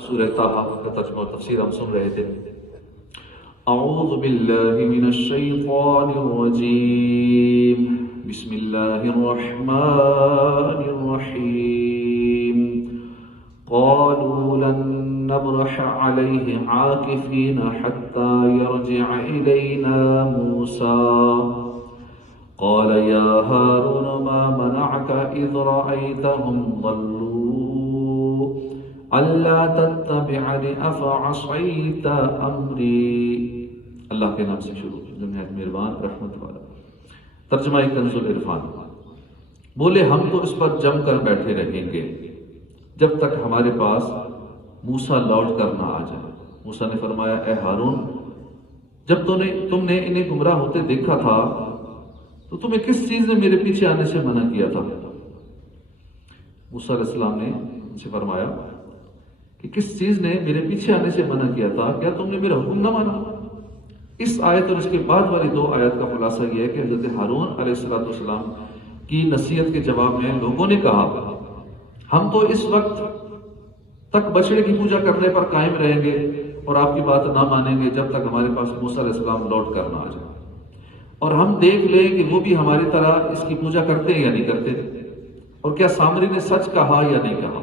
سورہ طٰہٰ کا ترجمہ اور تفسیر ہم سن رہے تھے۔ اعوذ باللہ من الشیطان الرجیم، بسم اللہ الرحمن الرحیم۔ قالوا لن نبرح علیہ عاکفین حتی یرجع الینا موسیٰ قال یا ہارون ما منعك اذ رأیتهم ضلوا الا تتبعني افعصیت امری۔ اللہ کے نام سے شروع، جو نہایت مہربان رحمت والا۔ ترجمہ کنز العرفان۔ بولے ہم تو اس پر جم کر بیٹھے رہیں گے جب تک ہمارے پاس موسیٰ لوٹ کر نہ آ جائے۔ موسیٰ نے فرمایا اے ہارون، جب تم نے انہیں گمراہ ہوتے دیکھا تھا تو تمہیں کس چیز نے میرے پیچھے آنے سے منع کیا تھا؟ موسیٰ علیہ السلام نے ان سے فرمایا کہ کس چیز نے میرے پیچھے آنے سے منع کیا تھا؟ کیا تم نے میرا حکم نہ مانا؟ اس آیت اور اس کے بعد والی دو آیت کا خلاصہ یہ ہے کہ حضرت ہارون علیہ السلام کی نصیحت کے جواب میں لوگوں نے کہا ہم تو اس وقت تک بچڑے کی پوجا کرنے پر قائم رہیں گے اور آپ کی بات نہ مانیں گے جب تک ہمارے پاس موسیٰ علیہ السلام لوٹ کر نہ آ جائے، اور ہم دیکھ لیں کہ وہ بھی ہماری طرح اس کی پوجا کرتے ہیں یا نہیں کرتے، اور کیا سامری نے سچ کہا یا نہیں کہا۔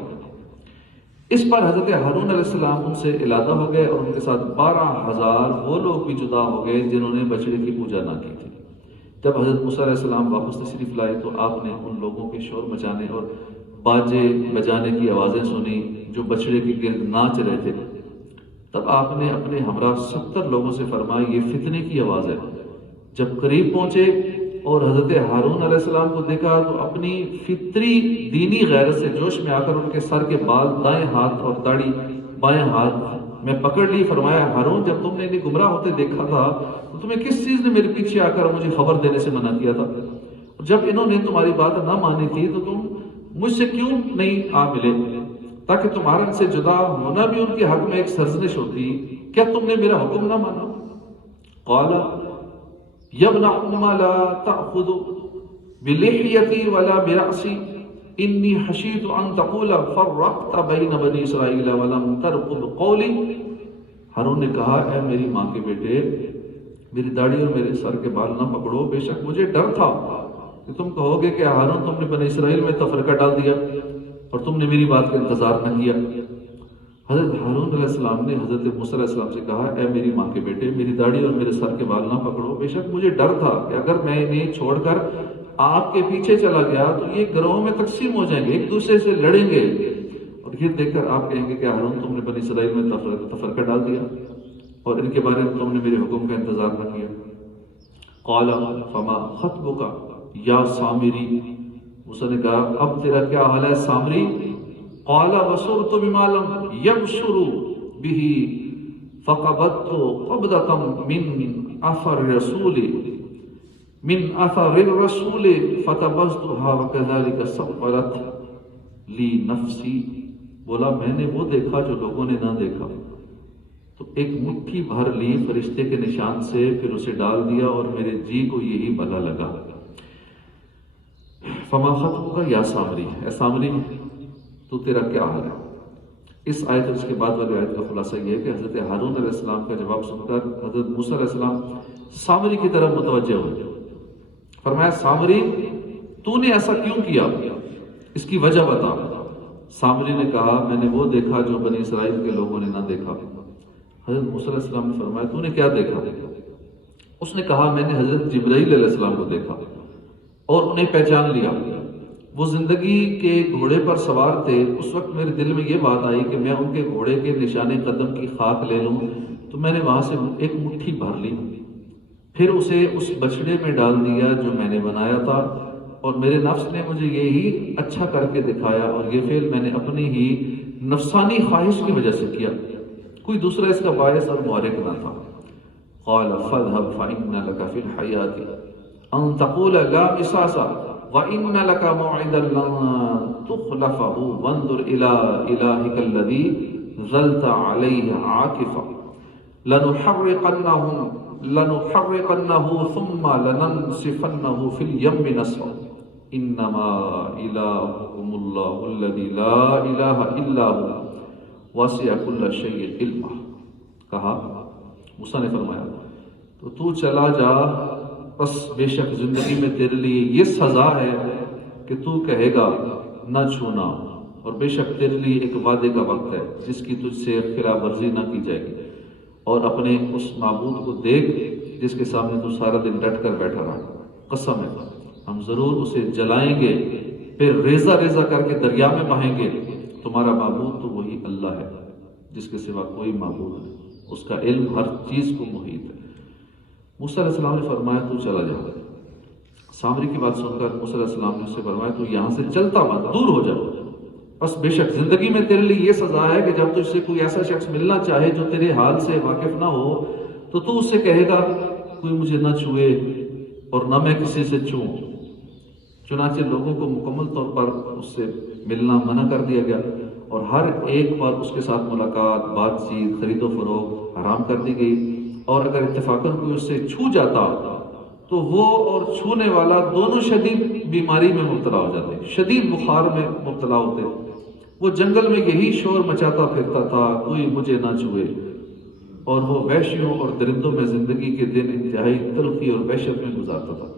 اس پر حضرت ہارون علیہ السلام ان سے علادہ ہو گئے اور ان کے ساتھ 12,000 وہ لوگ بھی جدا ہو گئے جنہوں نے بچڑے کی پوجا نہ کی تھی۔ جب حضرت موسیٰ علیہ السلام واپس تشریف لائے تو آپ نے ان لوگوں کے شور مچانے اور باجے بجانے کی آوازیں سنی جو بچڑے کے گرد ناچ رہے تھے۔ تب آپ نے اپنے ہمراہ 70 لوگوں سے فرمایا یہ فتنے کی آواز ہے۔ جب قریب پہنچے اور حضرت ہارون علیہ السلام کو دیکھا تو اپنی فطری دینی غیرت سے جوش میں آ کر ان کے سر کے بال دائیں ہاتھ اور داڑھی بائیں ہاتھ میں پکڑ لی۔ فرمایا ہارون، جب تم نے انہیں گمراہ ہوتے دیکھا تھا تو تمہیں کس چیز نے میرے پیچھے آ کر مجھے خبر دینے سے منع کیا تھا؟ اور جب انہوں نے تمہاری بات نہ مانی تھی تو تم مجھ سے کیوں نہیں آ ملے تاکہ تمہارا ان سے جدا ہونا بھی ان کے حق میں ایک سرزنش ہوتی؟ کیا تم نے میرا حکم نہ مانا؟ قال یا ابن ام لا تأخذ بلحیتی ولا برأسی انی خشیت ان تقول فرقت بین بنی اسرائیل ولم ترقب قولی۔ ہارون نے کہا اے میری ماں کے بیٹے، میری داڑھی اور میرے سر کے بال نہ پکڑو، بے شک مجھے ڈر تھا کہ تم کہو گے کہ ہارون تم نے بنی اسرائیل میں تفرقہ ڈال دیا اور تم نے میری بات کا انتظار نہ کیا۔ حضرت ہارون علیہ السلام نے حضرت موسیٰ علیہ السلام سے کہا اے میری ماں کے بیٹے، میری داڑھی اور میرے سر کے بال نہ پکڑو، بے شک مجھے ڈر تھا کہ اگر میں انہیں چھوڑ کر آپ کے پیچھے چلا گیا تو یہ گروہوں میں تقسیم ہو جائیں گے، ایک دوسرے سے لڑیں گے، اور یہ دیکھ کر آپ کہیں گے کہ ہارون تم نے بنی اسرائیل میں تفرقہ ڈال دیا اور ان کے بارے میں تم نے میرے حکم کا انتظار نہ کیا۔ قال فما خطبک یا سامری، موسیٰ نے کہا اب تیرا کیا حال ہے سامری؟ قال بصرت بما لم يبصر به فقبضت قبضة من اثر الرسول فتبذتها وكذلك سولت لي نفسي۔ بولا میں نے وہ دیکھا جو لوگوں نے نہ دیکھا، تو ایک مٹھی بھر لی فرشتے کے نشان سے، پھر اسے ڈال دیا اور میرے جی کو یہی بھلا لگا۔ فما خطبک یا سامری، اے سامری تو تیرا کیا حال ہے؟ اس آیت اور اس کے بعد والی آیت کا خلاصہ یہ ہے کہ حضرت ہارون علیہ السلام کا جواب سن کر حضرت موسیٰ علیہ السلام سامری کی طرف متوجہ ہوئے۔ فرمایا سامری تو نے ایسا کیوں کیا؟ اس کی وجہ بتا۔ سامری نے کہا میں نے وہ دیکھا جو بنی اسرائیل کے لوگوں نے نہ دیکھا۔ حضرت موسیٰ علیہ السلام نے فرمایا تو نے کیا دیکھا؟ اس نے کہا میں نے حضرت جبرائیل علیہ السلام کو دیکھا اور انہیں پہچان لیا۔ وہ زندگی کے گھوڑے پر سوار تھے۔ اس وقت میرے دل میں یہ بات آئی کہ میں ان کے گھوڑے کے نشان قدم کی خاک لے لوں، تو میں نے وہاں سے ایک مٹھی بھر لی، پھر اسے اس بچڑے میں ڈال دیا جو میں نے بنایا تھا، اور میرے نفس نے مجھے یہی اچھا کر کے دکھایا، اور یہ فعل میں نے اپنی ہی نفسانی خواہش کی وجہ سے کیا، کوئی دوسرا اس کا باعث اور محرک نہ تھا۔ قال فاذهب فإن لك في الحياة أن تقول لا مساس وَإِنَّ لَكَ مَوْعِدًا لَّن تُخْلَفَهُ وَانظُرْ إِلَىٰ إِلَٰهِكَ الَّذِي ظَلْتَ عَلَيْهِ عَاكِفًا لَنُحَرِّقَنَّهُ ثُمَّ لَنَنسِفَنَّهُ فِي الْيَمِّ نَسْفًا إِنَّمَا إِلَٰهُكُمُ اللَّهُ الَّذِي لَا إِلَٰهَ إِلَّا هُوَ واسع کل شیء علما، کہا موسیٰ نے فرمایا تو چلا جا، بس بے شک زندگی میں تیرے لیے یہ سزا ہے کہ تو کہے گا نہ چھونا، اور بے شک تیرے لیے ایک وعدے کا وقت ہے جس کی تجھ سے خلاف ورزی نہ کی جائے گی، اور اپنے اس معبود کو دیکھ جس کے سامنے تو سارا دن ڈٹ کر بیٹھا رہا، قسم ہے ہم ضرور اسے جلائیں گے، پھر ریزہ ریزہ کر کے دریا میں بہائیں گے، تمہارا معبود تو وہی اللہ ہے جس کے سوا کوئی معبود نہیں، اس کا علم ہر چیز کو محیط ہے۔ موسیٰ علیہ السلام نے فرمایا تو چلا جا۔ سامری کی بات سن کر موسیٰ علیہ السلام نے اس سے فرمایا تو یہاں سے چلتا مت، دور ہو جا، بس بے شک زندگی میں تیرے لیے یہ سزا ہے کہ جب تجھ سے کوئی ایسا شخص ملنا چاہے جو تیرے حال سے واقف نہ ہو تو اس سے کہے گا کوئی مجھے نہ چھوئے اور نہ میں کسی سے چھوں۔ چنانچہ لوگوں کو مکمل طور پر اس سے ملنا منع کر دیا گیا، اور ہر ایک پر اس کے ساتھ ملاقات، بات چیت، خرید و فروخت حرام کر دی گئی، اور اگر اتفاقاً کوئی اس سے چھو جاتا تو وہ اور چھونے والا دونوں شدید بیماری میں مبتلا ہو جاتے، شدید بخار میں مبتلا ہوتے۔ وہ جنگل میں یہی شور مچاتا پھرتا تھا کوئی مجھے نہ چھوئے، اور وہ وحشیوں اور درندوں میں زندگی کے دن انتہائی تلخی اور وحشت میں گزارتا تھا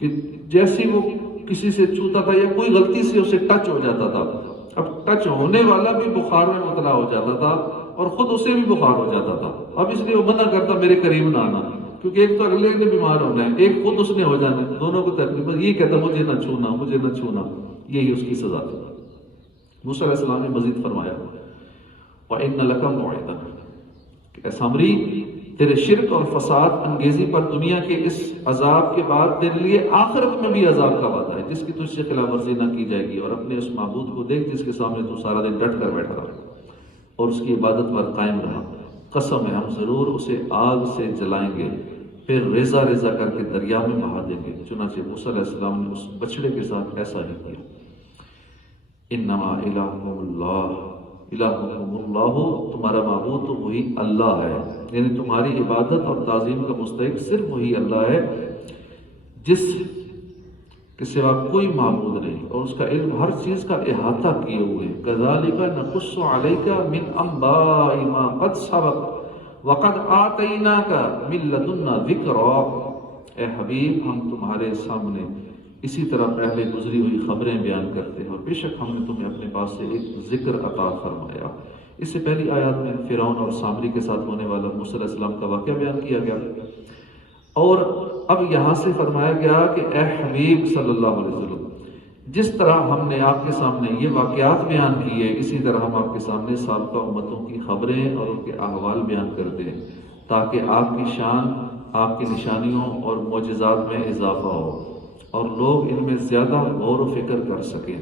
کہ جیسی وہ کسی سے چھوتا تھا یا کوئی غلطی سے اسے ٹچ ہو جاتا تھا، اب ٹچ ہونے والا بھی بخار میں مبتلا ہو جاتا تھا اور خود اسے بھی بخار ہو جاتا تھا۔ اب اس لیے وہ منع کرتا میرے قریب نہ آنا، کیونکہ ایک تو اگلے نے بیمار ہونا ہے، ایک خود اس نے ہو جانا ہے، دونوں کو تکلیف، یہ کہتا مجھے نہ چھونا، مجھے نہ چھونا، یہی اس کی سزا تھی۔ موسیٰ علیہ السلام نے مزید فرمایا وَإِنَّ لَكَ مَوْعِدًا، کہ اے سامری تیرے شرک اور فساد انگیزی پر دنیا کے اس عذاب کے بعد تیرے لیے آخرت میں بھی عذاب کا وعدہ ہے جس کی تجھ سے خلاف ورزی نہ کی جائے گی، اور اپنے اس معبود کو دیکھ جس کے سامنے تو سارا دن ڈٹ کر بیٹھا رہا اور اس کی عبادت پر قائم رہا، قسم ہے ہم ضرور اسے آگ سے جلائیں گے، پھر ریزہ ریزہ کر کے دریا میں بہا دیں گے۔ چنانچہ موسیٰ علیہ السلام نے اس بچڑے کے ساتھ ایسا ہی کیا۔ انما الہکم اللہ، تمہارا معبود تو وہی اللہ ہے، یعنی تمہاری عبادت اور تعظیم کا مستحق صرف وہی اللہ ہے جس کے سوا کوئی معبود نہیں، اور اس کا علم ہر چیز کا احاطہ کیے ہوئے۔ کذالک نقص علیک من انباء ما قد سبق وقد آتیناک من لدنا ذکرا، اے حبیب ہم تمہارے سامنے اسی طرح پہلے گزری ہوئی خبریں بیان کرتے ہیں، اور بے شک ہم نے تمہیں اپنے پاس سے ایک ذکر عطا فرمایا۔ اس سے پہلی آیات میں فرعون اور سامری کے ساتھ ہونے والا موسیٰ علیہ السلام کا واقعہ بیان کیا گیا، اور اب یہاں سے فرمایا گیا کہ اے حبیب صلی اللہ علیہ وسلم جس طرح ہم نے آپ کے سامنے یہ واقعات بیان کیے، اسی طرح ہم آپ کے سامنے سابقہ امتوں کی خبریں اور ان کے احوال بیان کرتے ہیں تاکہ آپ کی شان، آپ کی نشانیوں اور معجزات میں اضافہ ہو اور لوگ ان میں زیادہ غور و فکر کر سکیں۔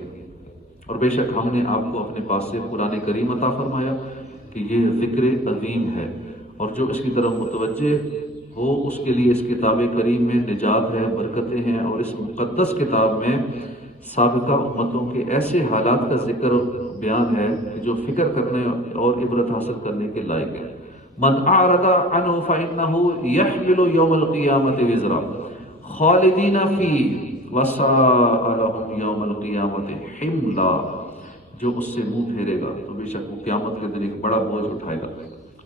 اور بے شک ہم نے آپ کو اپنے پاس سے قرآن کریم عطا فرمایا کہ یہ ذکر عظیم ہے، اور جو اس کی طرف متوجہ ہو اس کے لیے اس کتاب کریم میں نجات ہے، برکتیں ہیں، اور اس مقدس کتاب میں سابقہ امتوں کے ایسے حالات کا ذکر بیان ہے کہ جو فکر کرنے اور عبرت حاصل کرنے کے لائق ہے۔ من اعرض عنہ فإنه يحمل يوم القیامة وزرا خالدین فیہ وساء لهم یوم القیامة حملا، جو اس سے منہ پھیرے گا تو بے شک وہ قیامت کے دن ایک بڑا بوجھ اٹھائے گا،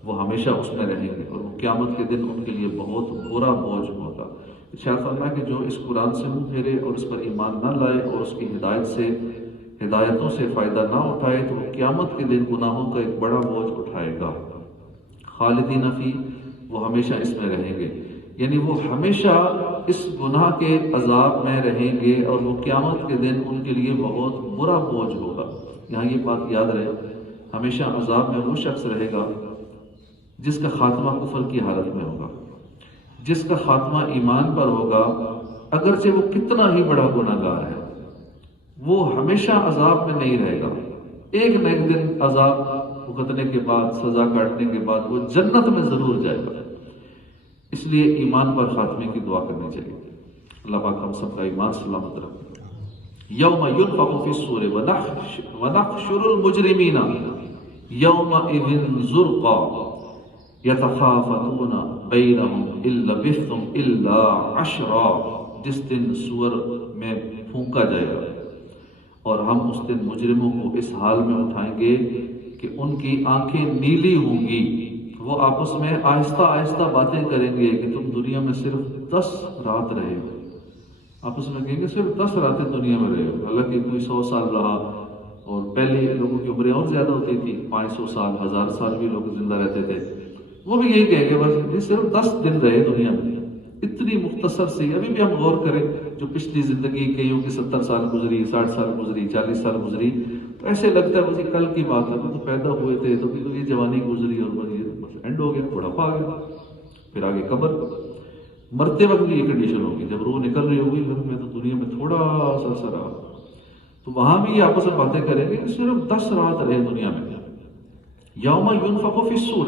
وہ ہمیشہ اس میں رہیں گے، اور وہ قیامت کے دن ان کے لیے بہت برا بوجھ ہوگا۔ ارشاد فرمایا کہ جو اس قرآن سے منہ پھیرے اور اس پر ایمان نہ لائے اور اس کی ہدایتوں سے فائدہ نہ اٹھائے تو وہ قیامت کے دن گناہوں کا ایک بڑا بوجھ اٹھائے گا۔ خالدین فی، وہ ہمیشہ اس میں رہیں گے، یعنی وہ ہمیشہ اس گناہ کے عذاب میں رہیں گے، اور وہ قیامت کے دن ان کے لیے بہت برا بوجھ ہوگا۔ یہاں یہ بات یاد رہے، ہمیشہ عذاب میں وہ شخص رہے گا جس کا خاتمہ کفر کی حالت میں ہوگا، جس کا خاتمہ ایمان پر ہوگا، اگرچہ وہ کتنا ہی بڑا گناہ گار ہے، وہ ہمیشہ عذاب میں نہیں رہے گا۔ ایک نہ ایک دن عذاب بھگتنے کے بعد، سزا کاٹنے کے بعد وہ جنت میں ضرور جائے گا۔ اس لیے ایمان پر خاتمے کی دعا کرنی چاہیے۔ اللہ پاک ہم سب کا ایمان سلامت رکھے۔ یوم ینفخ فی الصور ونحشر المجرمین یومئذ زرقا یتخافتون بینہم ان لبثتم الا عشرا، جس دن سور میں پھونکا جائے گا اور ہم اس دن مجرموں کو اس حال میں اٹھائیں گے کہ ان کی آنکھیں نیلی ہوں گی، وہ آپس میں آہستہ آہستہ باتیں کریں گے کہ تم دنیا میں صرف 10 رات رہے ہو، آپس میں کہیں گے صرف 10 راتیں دنیا میں رہے ہو، حالانکہ کوئی 100 سال رہا، اور پہلے لوگوں کی عمریں اور زیادہ ہوتی تھی، 500 سال 1000 سال بھی لوگ زندہ رہتے تھے، وہ بھی یہی کہیں گے بس یہ صرف 10 دن رہے دنیا میں، اتنی مختصر سی۔ ابھی بھی ہم غور کریں جو پچھلی زندگی کئیوں کی 70 سال گزری، 60 سال گزری، 40 سال گزری، تو ایسے لگتا ہے بس یہ کل کی بات ہے، ابھی تو پیدا ہوئے تھے تو یہ جوانی گزری اور بس اینڈ ہو گیا، بڑھاپا آ گیا، پھر آگے قبر، مرتے وقت بھی یہ کنڈیشن ہوگی، جب روح نکل رہی ہوگی پھر میں تو دنیا میں تھوڑا سا عرصہ رہا، تو وہاں بھی یہ آپس میں باتیں کریں گے کہ صرف 10 رات رہے دنیا میں۔ یوم ینفخ فی الصور،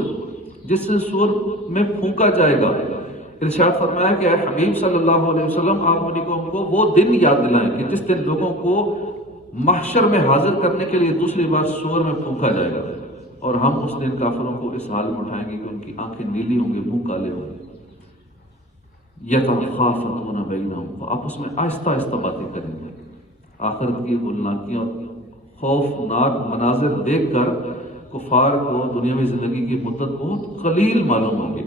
جس سے سور میں پھونکا جائے گا، ارشاد فرمایا کہ اے حبیب صلی اللہ علیہ وسلم آپ انہیں کو ہم کو وہ دن یاد دلائیں کہ جس دن لوگوں کو محشر میں حاضر کرنے کے لیے دوسری بار سور میں پھونکا جائے گا، اور ہم اس دن کافروں کو اس حال میں اٹھائیں گے کہ ان کی آنکھیں نیلی ہوں گی، منہ کالے ہوں گے، یتخافتون بینہم، وہ آپس میں آہستہ آہستہ باتیں کریں گے۔ آخرت کی ہولناکیاں اور خوفناک مناظر دیکھ کر کفار کو دنیا میں زندگی کی مدت بہت قلیل معلوم ہوگی،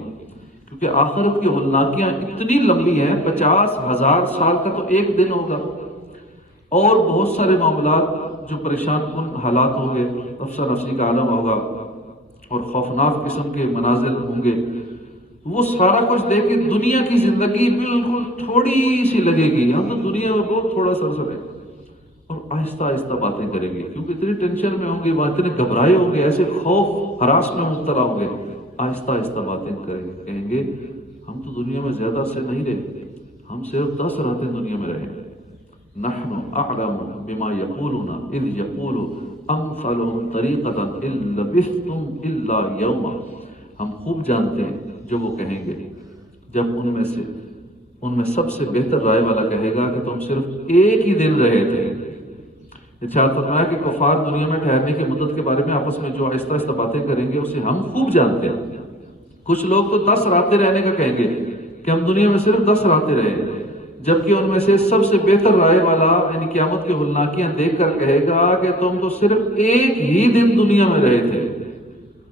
کیونکہ آخرت کی ہولناکیاں اتنی لمبی ہیں، 50,000 سال کا تو ایک دن ہوگا، اور بہت سارے معاملات جو پریشان کن حالات ہوں گے، نفسا نفسی کا عالم ہوگا، اور خوفناک قسم کے مناظر ہوں گے، وہ سارا کچھ دیکھ کے دنیا کی زندگی بالکل تھوڑی سی لگے گی، ہم تو دنیا میں بہت تھوڑا سا ہے، اور آہستہ آہستہ باتیں کریں گے، کیونکہ اتنی ٹینشن میں ہوں گے، اتنے گھبرائے ہوں گے، ایسے خوف ہراس میں مبتلا ہوں گے، آہستہ آہستہ باتیں کریں گے، کہیں گے ہم تو دنیا میں زیادہ سے نہیں رہے، ہم صرف 10 راتیں دنیا میں رہے، نحن اعلم بما یقولون اذ یقول امثلهم طریقۃ ان لبثتم الا یوما، ہم خوب جانتے ہیں جو وہ کہیں گے جب ان میں سب سے بہتر رائے والا کہے گا کہ تم صرف ایک ہی دن رہے تھے۔ ارشاد فرمایا کہ کفار دنیا میں ٹھہرنے کی مدت کے بارے میں آپس میں جو آہستہ آہستہ باتیں کریں گے اسے ہم خوب جانتے ہیں۔ کچھ لوگ تو 10 راتیں رہنے کا کہیں گے کہ ہم دنیا میں صرف 10 راتیں رہے، جبکہ ان میں سے سب سے بہتر رائے والا یعنی قیامت کی ہولناکیاں دیکھ کر کہے گا کہ تم تو صرف ایک ہی دن دنیا میں رہے تھے۔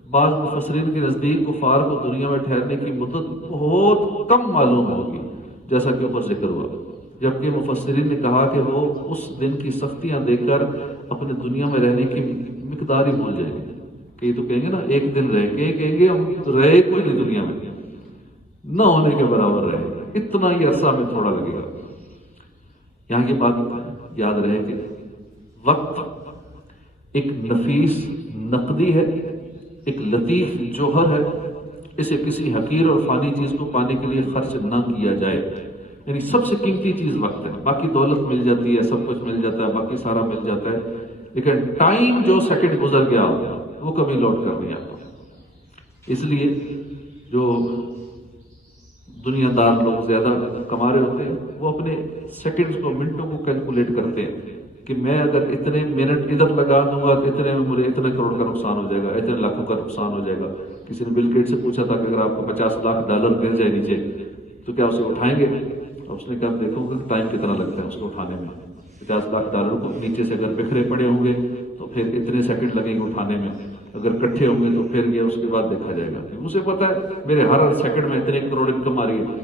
بعض مفسرین کے نزدیک کفار کو دنیا میں ٹھہرنے کی مدت بہت کم معلوم ہوگی، جیسا کہ اوپر ذکر ہوا، جبکہ مفسرین نے کہا کہ وہ اس دن کی سختیاں دیکھ کر اپنے دنیا میں رہنے کی مقدار ہی بھول جائیں گے، کہ یہ تو کہیں گے نا ایک دن رہے، کہیں گے ہم رہے کوئی نہیں دنیا میں، نہ ہونے کے برابر رہے، اتنا ہی عرصہ میں تھوڑا لگے گا۔ یہاں کی بات یاد رہے کہ وقت ایک نفیس نقدی ہے، ایک لطیف جوہر ہے، اسے کسی حقیر اور فانی چیز کو پانے کے لیے خرچ نہ کیا جائے، یعنی سب سے قیمتی چیز وقت ہے، باقی دولت مل جاتی ہے، سب کچھ مل جاتا ہے، باقی سارا مل جاتا ہے، لیکن ٹائم جو سیکنڈ گزر گیا وہ کبھی لوٹ کر نہیں آتا۔ اس لیے جو دنیا دار لوگ زیادہ کما رہے ہوتے ہیں وہ اپنے سیکنڈز کو، منٹوں کو کیلکولیٹ کرتے ہیں کہ میں اگر اتنے منٹ ادھر لگا دوں گا تو اتنے میں مجھے اتنے کروڑ کا نقصان ہو جائے گا، اتنے لاکھوں کا نقصان ہو جائے گا۔ کسی نے بل گیٹس سے پوچھا تھا کہ اگر آپ کو $50 لاکھ گر جائے نیچے تو کیا اسے اٹھائیں گے؟ اور اس نے کہا دیکھو کہ ٹائم کتنا لگتا ہے اس کو اٹھانے میں، $50 لاکھ کو نیچے سے اگر بکھرے پڑے ہوں گے تو پھر اتنے سیکنڈ لگیں گے اٹھانے میں، اگر کٹھے ہوں گے تو پھر یہ اس کے بعد دیکھا جائے گا۔ مجھے پتا ہے میرے ہر سیکنڈ میں اتنے کروڑ انکم آ رہی ہے،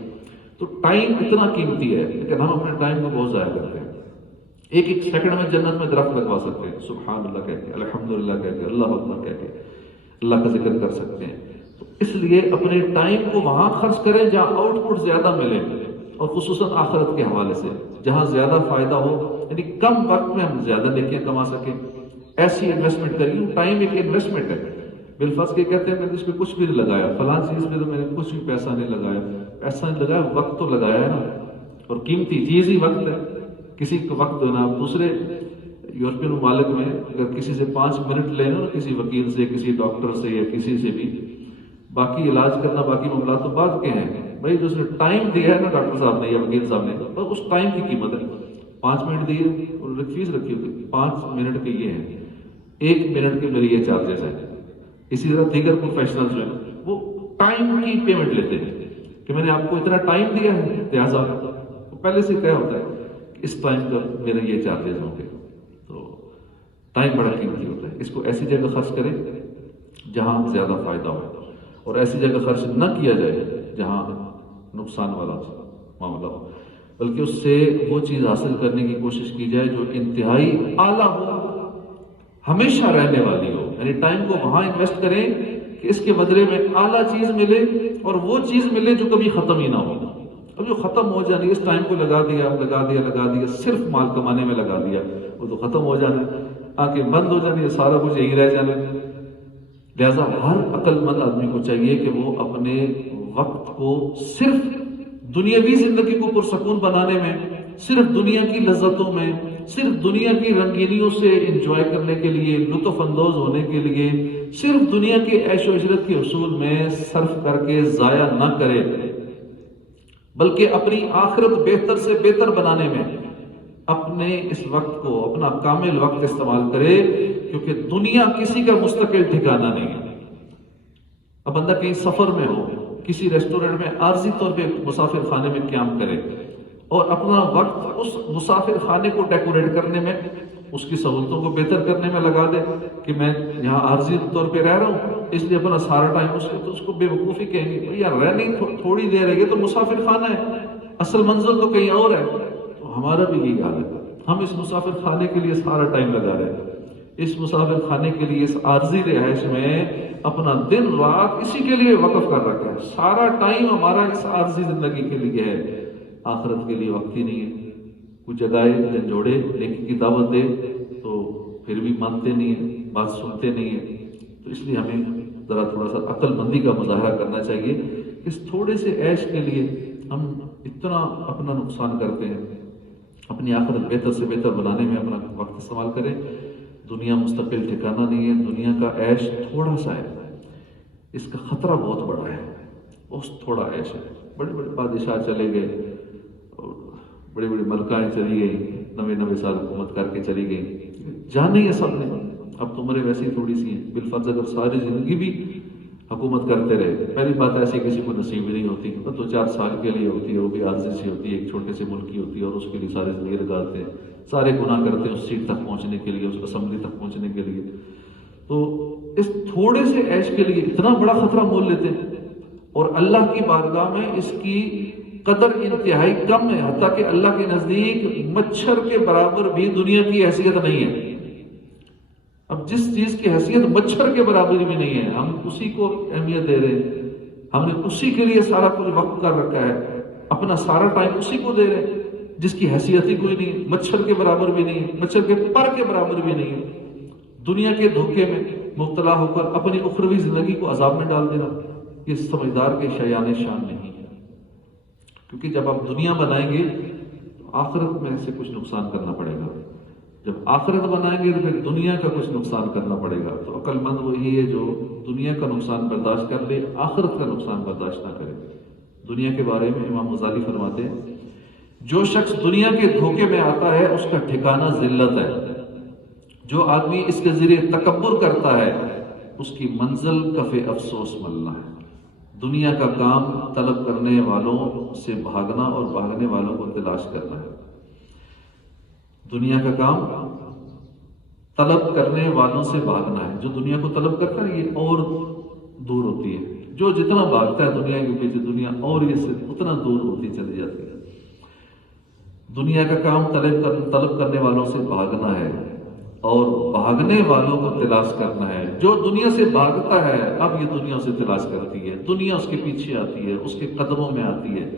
تو ٹائم اتنا قیمتی ہے، لیکن ہم اپنے ٹائم کو بہت ضائع کرتے ہیں۔ ایک ایک سیکنڈ میں جنت میں درخت لگوا سکتے ہیں، سبحان اللہ کہہ کے، الحمدللہ کہہ کے، اللہ اکبر کہہ کے اللہ کا ذکر کر سکتے ہیں۔ تو اس لیے اپنے ٹائم کو وہاں خرچ کریں جہاں آؤٹ پٹ زیادہ ملے، اور خصوصاً آخرت کے حوالے سے جہاں زیادہ فائدہ ہو، یعنی کم وقت میں ہم زیادہ نیکیاں کما سکیں، ایسی انویسٹمنٹ کریے۔ ٹائم ایک انویسٹمنٹ ہے، بالفرض کے کہتے ہیں میں نے اس پہ کچھ بھی نہیں لگایا، فلاں چیز پہ تو میں نے کچھ بھی پیسہ نہیں لگایا، پیسہ نہیں لگایا، وقت تو لگایا ہے نا، اور قیمتی چیز ہی وقت ہے۔ کسی کا وقت ہے نا، دوسرے یورپین ممالک میں اگر کسی سے 5 منٹ لینا نا، کسی وکیل سے، کسی ڈاکٹر سے یا کسی سے بھی، باقی علاج کرنا، باقی معاملات تو بعد کے ہیں بھائی، جو اس نے ٹائم دیا ہے نا ڈاکٹر صاحب نے یا وکیل صاحب نے، بس اس ٹائم کی قیمت ہے۔ 5 منٹ دیے اور فیس رکھی ہوتی، 5 منٹ کے یہ ہیں، 1 منٹ کے میرے یہ چارجز ہیں۔ اسی طرح دیگر پروفیشنل جو ہیں وہ ٹائم کی پیمنٹ لیتے ہیں کہ میں نے آپ کو اتنا ٹائم دیا ہے، لہٰذا پہلے سے طے ہوتا ہے کہ اس ٹائم کا میرے یہ چارجز ہوں گے۔ تو ٹائم بڑا قیمتی ہوتا ہے، اس کو ایسی جگہ خرچ کریں جہاں زیادہ فائدہ ہو، اور ایسی جگہ خرچ نہ کیا جائے جہاں نقصان والا معاملہ ہو، بلکہ اس سے وہ چیز حاصل کرنے کی کوشش کی جائے جو انتہائی اعلیٰ ہو، ہمیشہ رہنے والی ہو، یعنی ٹائم کو وہاں انویسٹ کریں کہ اس کے بدلے میں اعلیٰ چیز ملے، اور وہ چیز ملے جو کبھی ختم ہی نہ ہو۔ اب جو ختم ہو جانی، اس ٹائم کو لگا دیا صرف مال کمانے میں لگا دیا، وہ تو ختم ہو جانا، آنکھیں بند ہو جانی، سارا کچھ یہی رہ جانا۔ لہذا ہر عقل مند آدمی کو چاہیے کہ وہ اپنے وقت کو صرف دنیاوی زندگی کو پرسکون بنانے میں، صرف دنیا کی لذتوں میں، صرف دنیا کی رنگینیوں سے انجوائے کرنے کے لیے، لطف اندوز ہونے کے لیے، صرف دنیا کے عیش و عشرت کے حصول میں صرف کر کے ضائع نہ کرے، بلکہ اپنی آخرت بہتر سے بہتر بنانے میں اپنے اس وقت کو، اپنا کامل وقت استعمال کرے، کیونکہ دنیا کسی کا مستقل ٹھکانہ نہیں ہے۔ اب بندہ کہیں سفر میں ہو، کسی ریسٹورنٹ میں عارضی طور پہ مسافر خانے میں قیام کرے اور اپنا وقت اس مسافر خانے کو ڈیکوریٹ کرنے میں، اس کی سہولتوں کو بہتر کرنے میں لگا دے کہ میں یہاں عارضی طور پہ رہ رہا ہوں، اس لیے اپنا سارا ٹائم اس کو بے وقوفی کہیں گے، بھئی یار رہنے تھوڑی دیر ہے، یہ تو مسافر خانہ ہے، اصل منزل تو کہیں اور ہے۔ تو ہمارا بھی یہی حال ہے، ہم اس مسافر خانے کے لیے سارا ٹائم لگا رہے ہیں، اس مسافر خانے کے لیے، اس عارضی رہائش میں اپنا دن رات اسی کے لیے وقف کر رکھا ہے، سارا ٹائم ہمارا اس عارضی زندگی کے لیے ہے، آخرت کے لیے وقت ہی نہیں ہے۔ کچھ جگائے جھنجھوڑے نیکی کی دعوت دے تو پھر بھی مانتے نہیں ہیں، بات سنتے نہیں ہیں۔ تو اس لیے ہمیں ذرا تھوڑا سا عقل مندی کا مظاہرہ کرنا چاہیے، اس تھوڑے سے عیش کے لیے ہم اتنا اپنا نقصان کرتے ہیں۔ اپنی آخرت بہتر سے بہتر بنانے میں اپنا وقت استعمال کریں۔ دنیا مستقل ٹھکانہ نہیں ہے، دنیا کا عیش تھوڑا سا ہے، اس کا خطرہ بہت بڑا ہے، بہت تھوڑا عیش ہے۔ بڑے بڑے بادشاہ چلے گئے، بڑی بڑی ملکائیں چلی گئی، نوے سال حکومت کر کے چلی گئی، جانے ہی سب نے، اب تمہارے ویسے ہی تھوڑی سی ہیں، بالفرض اگر ساری زندگی بھی حکومت کرتے رہے، پہلی بات ایسی کسی کو نصیب نہیں ہوتی، 2-4 سال کے لیے ہوتی ہے، وہ بھی عارضی سی ہوتی ہے، ایک چھوٹے سے ملک کی ہوتی ہے، اور اس کے لیے ساری زندگی لگاتے ہیں، سارے گناہ کرتے ہیں اس سیٹ تک پہنچنے کے لیے، اس اسمبلی تک پہنچنے کے لیے۔ تو اس تھوڑے سے عیش کے لیے اتنا بڑا خطرہ مول لیتے ہیں، اور اللہ کی بارگاہ میں اس کی قدر انتہائی کم ہے، حتیٰ کہ اللہ کے نزدیک مچھر کے برابر بھی دنیا کی حیثیت نہیں ہے۔ اب جس چیز کی حیثیت مچھر کے برابر بھی نہیں ہے، ہم اسی کو اہمیت دے رہے ہیں، ہم نے اسی کے لیے سارا کچھ وقت کر رکھا ہے، اپنا سارا ٹائم اسی کو دے رہے ہیں جس کی حیثیت ہی کوئی نہیں ہے، مچھر کے برابر بھی نہیں ہے، مچھر کے پر کے برابر بھی نہیں ہے۔ دنیا کے دھوکے میں مبتلا ہو کر اپنی اخروی زندگی کو عذاب میں ڈال دینا، یہ سمجھدار کے شایان شان نہیں ہے، کیونکہ جب آپ دنیا بنائیں گے تو آخرت میں سے کچھ نقصان کرنا پڑے گا، جب آخرت بنائیں گے تو پھر دنیا کا کچھ نقصان کرنا پڑے گا۔ تو عقل مند وہی ہے جو دنیا کا نقصان برداشت کر لے، آخرت کا نقصان برداشت نہ کرے۔ دنیا کے بارے میں امام غزالی فرماتے ہیں، جو شخص دنیا کے دھوکے میں آتا ہے اس کا ٹھکانہ ذلت ہے، جو آدمی اس کے ذریعے تکبر کرتا ہے اس کی منزل کف افسوس ملنا ہے۔ دنیا کا کام طلب کرنے والوں سے بھاگنا اور بھاگنے والوں کو تلاش کرنا ہے۔ دنیا کا کام طلب کرنے والوں سے بھاگنا ہے، جو دنیا کو طلب کرتا ہے یہ اور دور ہوتی ہے، جو جتنا بھاگتا ہے دنیا کے پیچھے دنیا اور یہ سے اتنا دور ہوتی چلی جاتی ہے۔ دنیا کا کام طلب کرنے والوں سے بھاگنا ہے اور بھاگنے والوں کو تلاش کرنا ہے۔ جو دنیا سے بھاگتا ہے اب یہ دنیا اسے تلاش کرتی ہے، دنیا اس کے پیچھے آتی ہے، اس کے قدموں میں آتی ہے۔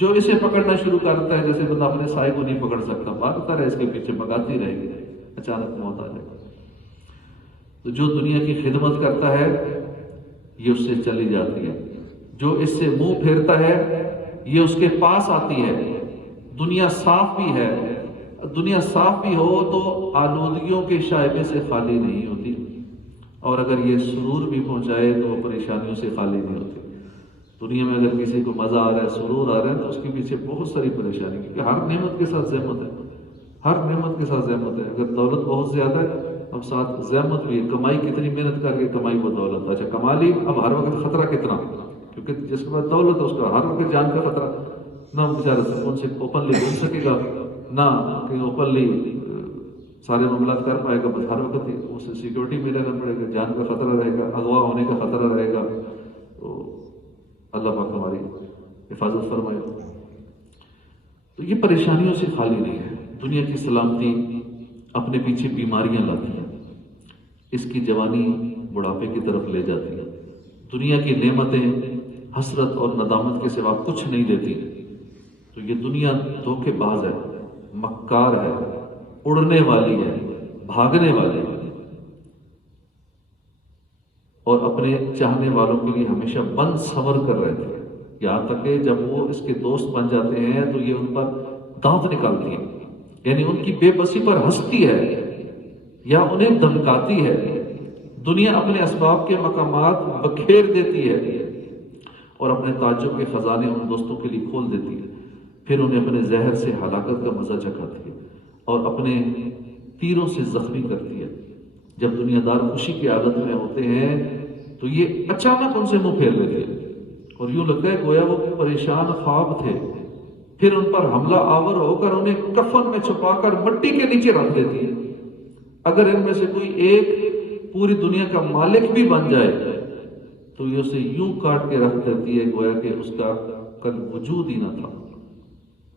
جو اسے پکڑنا شروع کرتا ہے، جیسے بندہ اپنے سائے کو نہیں پکڑ سکتا، بھاگتا رہے اس کے پیچھے، بھگاتی رہے گی، اچانک موت آ جائے گی۔ تو جو دنیا کی خدمت کرتا ہے یہ اس سے چلی جاتی ہے، جو اس سے منہ پھیرتا ہے یہ اس کے پاس آتی ہے۔ دنیا صاف بھی ہے، دنیا صاف بھی ہو تو آلودگیوں کے شائبے سے خالی نہیں ہوتی، اور اگر یہ سرور بھی پہنچائے تو وہ پریشانیوں سے خالی نہیں ہوتی۔ دنیا میں اگر کسی کو مزہ آ رہا ہے، سرور آ رہا ہے، تو اس کے پیچھے بہت ساری پریشانی، کیونکہ ہر نعمت کے ساتھ زحمت ہے، ہر نعمت کے ساتھ زحمت ہے۔ اگر دولت بہت زیادہ ہے اب ساتھ زحمت بھی ہے، کمائی کتنی محنت کر کے کمائی وہ دولت، اچھا کما لی، اب ہر وقت خطرہ کتنا، کیونکہ جس کے بعد دولت ہے اس کا ہر وقت جان کا خطرہ، نہ بیچارہ سکون سے اوپنلی گھوم سکے گا، نہ کہیں اوپنلی سارے معاملات کر پائے گا، بس ہر وقت اسے سیکورٹی میں رہنا پڑے گا، جان کا خطرہ رہے گا، اغوا ہونے کا خطرہ رہے گا. تو اللہ پاک ہماری حفاظت فرمائے. تو یہ پریشانیوں سے خالی نہیں ہے. دنیا کی سلامتی اپنے پیچھے بیماریاں لاتی ہے، اس کی جوانی بڑھاپے کی طرف لے جاتی ہے. دنیا کی نعمتیں حسرت اور ندامت کے سوا کچھ نہیں دیتی. تو یہ دنیا دھوکے باز ہے، مکار ہے، اڑنے والی ہے، بھاگنے والی ہے، اور اپنے چاہنے والوں کے لیے ہمیشہ بند سنور کر رہتے ہیں. یہاں تک کہ جب وہ اس کے دوست بن جاتے ہیں تو یہ ان پر دانت نکالتی ہے، یعنی ان کی بے بسی پر ہنستی ہے یا انہیں دھمکاتی ہے. دنیا اپنے اسباب کے مقامات بکھیر دیتی ہے اور اپنے تعجب کے خزانے ان دوستوں کے لیے کھول دیتی ہے. پھر انہیں اپنے زہر سے ہلاکت کا مزہ چکھاتی ہے اور اپنے تیروں سے زخمی کرتی ہے. جب دنیا دار خوشی کی عادت میں ہوتے ہیں تو یہ اچانک ان سے منہ پھیر لیتے ہیں اور یوں لگتا ہے گویا وہ پریشان خواب تھے. پھر ان پر حملہ آور ہو کر انہیں کفن میں چھپا کر مٹی کے نیچے رکھ دیتی ہے. اگر ان میں سے کوئی ایک پوری دنیا کا مالک بھی بن جائے تو یہ اسے یوں کاٹ کے رکھ دیتی ہے گویا کہ اس کا کل وجود ہی نہ تھا.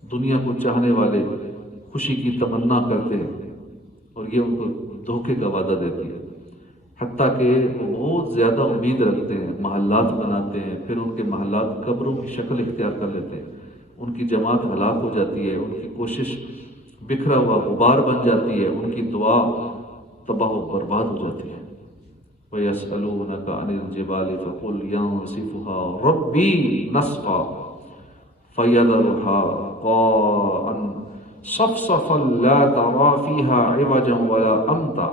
دنیا کو چاہنے والے خوشی کی تمنا کرتے ہیں اور یہ ان کو دھوکے کا وعدہ دیتی ہے. حتیٰ کہ وہ بہت زیادہ امید رکھتے ہیں، محلات بناتے ہیں، پھر ان کے محلات قبروں کی شکل اختیار کر لیتے ہیں. ان کی جماعت ہلاک ہو جاتی ہے، ان کی کوشش بکھرا ہوا غبار بن جاتی ہے، ان کی دعا تباہ و برباد ہو جاتی ہے. وَيَسْأَلُونَكَ عَنِ الْجِبَالِ فَقُلْ يَنسِفُهَا رَبِّي نَسْفًا فَيَذَرُهَا قَاعًا صَفْصَفًا لَا تَرَىٰ فِيهَا عِوَجًا وَلَا أَمْتًا.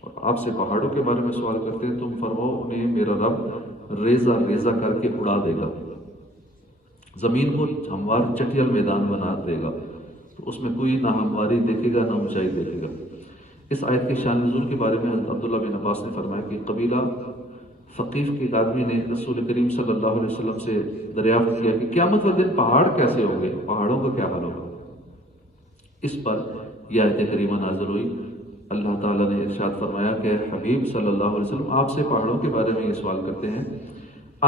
اور آپ سے پہاڑوں کے بارے میں سوال کرتے ہیں، تم فرماؤ انہیں میرا رب ریزہ ریزہ کر کے اڑا دے گا، زمین کو ہموار چٹیل میدان بنا دے گا، تو اس میں کوئی نہ ہمواری دیکھے گا نہ اونچائی دیکھے گا. اس آیت کے شان نزول کے بارے میں حضرت عبداللہ بن عباس نے فرمایا کہ قبیلہ ثقیف کے ایک آدمی نے رسول کریم صلی اللہ علیہ وسلم سے دریافت کیا کہ قیامت کے دن پہاڑ کیسے ہوں گے، پہاڑوں کا کیا حال ہوگا. اس پر یہ آیت کریمہ نازل ہوئی. اللہ تعالیٰ نے ارشاد فرمایا کہ حبیب صلی اللہ علیہ وسلم آپ سے پہاڑوں کے بارے میں یہ سوال کرتے ہیں،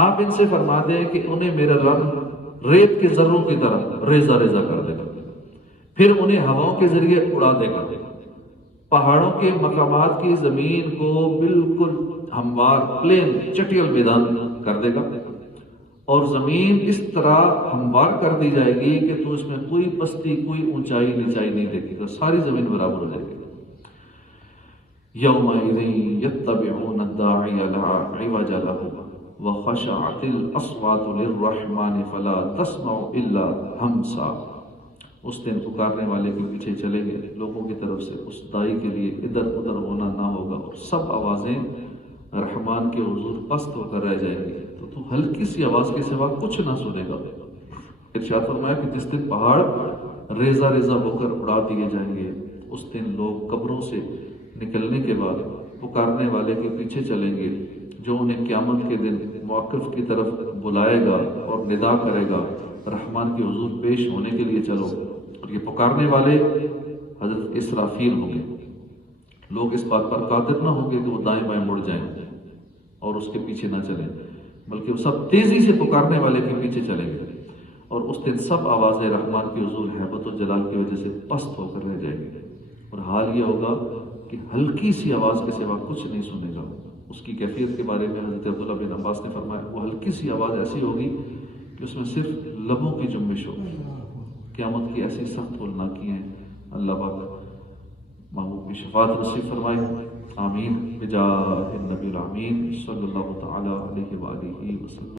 آپ ان سے فرما دیں کہ انہیں میرا رب ریت کے ذروں کی طرح ریزہ ریزہ کر دے گا، پھر انہیں ہواؤں کے ذریعے اڑا دے گا. پہاڑوں کے مقامات کی زمین کو بالکل ہموار پلین چٹیل میدان کر دے گا اور زمین اس طرح ہموار کر دی جائے گی کہ تو اس میں کوئی پستی کوئی اونچائی نیچائی نہیں دیکھے گا، ساری زمین برابر ہو جائے گی. یومئذ یتبعون الداعی لا عوج له وخشعت الاصوات للرحمن فلا تسمع الا همسا. اس دن پکارنے والے کے پیچھے چلیں گے لوگوں کی طرف سے، اس دائی کے لیے ادھر ادھر ہونا نہ ہوگا اور سب آوازیں رحمان کے حضور پست ہو کر رہ جائیں گی، تو تو ہلکی سی آواز کے سوا کچھ نہ سنے گا. ارشاد فرمایا کہ جس دن پہاڑ ریزہ ریزہ ہو کر اڑا دیے جائیں گے، اس دن لوگ قبروں سے نکلنے کے بعد پکارنے والے کے پیچھے چلیں گے جو انہیں قیامت کے دن موقف کی طرف بلائے گا اور ندا کرے گا، رحمان کے حضور پیش ہونے کے لیے چلو. اور یہ پکارنے والے حضرت اسرافیل ہوں گے. لوگ اس بات پر قادر نہ ہوں گے کہ وہ دائیں بائیں مڑ جائیں اور اس کے پیچھے نہ چلیں، بلکہ وہ سب تیزی سے پکارنے والے کے پیچھے چلیں گے اور اس دن سب آوازیں رحمان کے حضور ہیبت و جلال کی وجہ سے پست ہو کر رہ جائیں گے. اور حال یہ ہوگا کہ ہلکی سی آواز کے سوا کچھ نہیں سنے گا. اس کی کیفیت کے بارے میں حضرت عبداللہ بن عباس نے فرمایا وہ ہلکی سی آواز ایسی ہوگی کہ اس میں صرف لبوں کی جنبش ہوگی. قیامت کی ایسی سخت ہولناکی ہیں. اللہ پاک محبوب کی شفاعت نصیب فرمائے. آمین بجاہ النبی الامین صلی اللہ تعالی علیہ وآلہ وسلم.